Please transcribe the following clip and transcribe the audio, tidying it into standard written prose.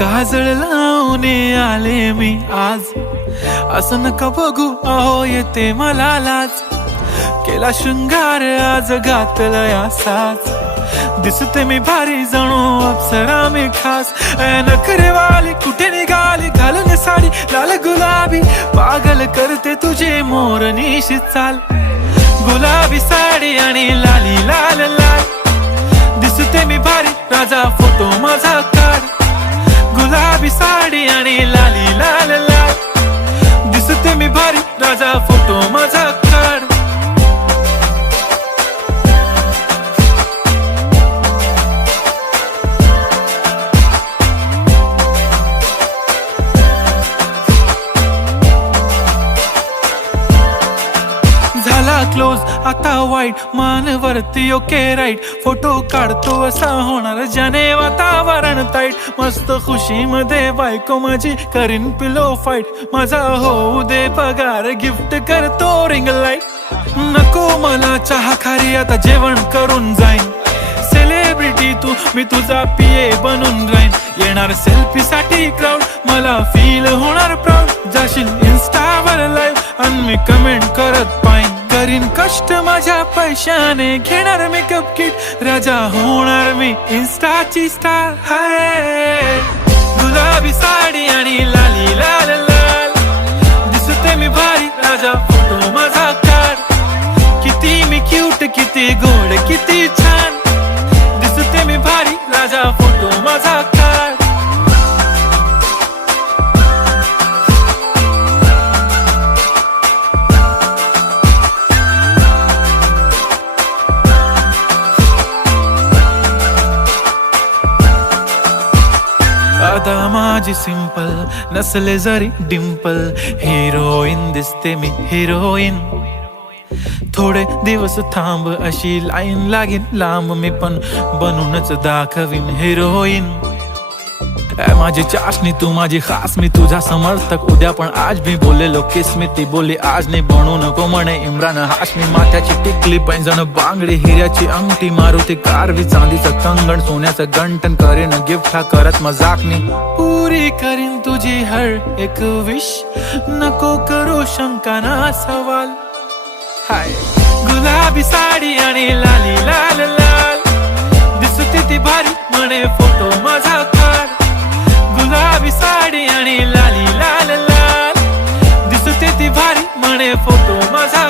काजळ लावून आले मी आज, असं नका बघू अहो येते मला लाज. केला शृंगार आज घातलाय असाच, दिसते मी भारी जणू अप्सरा मी खास. नखरेवाली कुठे निघाली घालून साडी लाल गुलाबी, पागल करते तुझे मोरनीशी चाल. गुलाबी साडी आणि लाली लाल लाल, दिसते मी भारी राजा फोटो माझा काढ. गुलाबी साडी आणि लाली लाल लाल, दिसते मी भारी राजा फोटो माझा काढ. झाला क्लोज आता वाईट, मान वरती ओके राईट. फोटो काढतो असा होणार ज्याने वातावरण ताईट. मस्त खुशी मध्ये बायको माझी करीन पिलो फाईट. माझा होऊ दे पगार गिफ्ट करतो रिंग लाईट. नको मला चहा खारी आता जेवण करून जाईन. सेलिब्रिटी तू मी तुझा पिये बनून राहीन. येणार सेल्फी साठी क्राऊड मला फील होणार प्राऊड. जाशील इन्स्टावर लाईव्ह आणि मी कमेंट करत पाईन. करीन कष्ट माझ्या पैशाने घेणार मेकअप किट. राजा होणार मी इन्स्टाची स्टार. हाय गुलाबी साडी आणि लाली लाल लाल, दिसते मी भारी राजा फोटो माझा काढ. किती मी क्यूट किती गोड किती छान, दिसते मी भारी राजा फोटो माझा काढ. आता माझी सिंपल नसले जरी डिंपल, हिरोईन दिसते मी हिरोईन. थोडे दिवस थांब अशी लाईन लागेल लांब, मी पण बनूनच दाखवीन हिरोईन. माझी चाशनी तू माझी खास, मी तुझा समर्थक उद्या पण आज मी बोलेलो किस मी. ती बोली आज नाही बनू नको म्हणे इम्रान हाशमी. माथ्याची टिकली पैंजण बांगडी हिऱ्याची अंगठी, मारुती कारवी चांदीचं कंगण सोन्याचं गंटन. करीन गिफ्ट हा करत मजाकनी, पुरी करीन तुझी हर एक विश. नको करू शंका ना सवाल. हाय गुलाबी साडी आणि लाली लाल लाल, दिसते ती भारी म्हणे फोटो माझा काढ. गुलाबी साडी आणि लाली लाल लाल, दिसते ती भारी म्हणे फोटो माझा.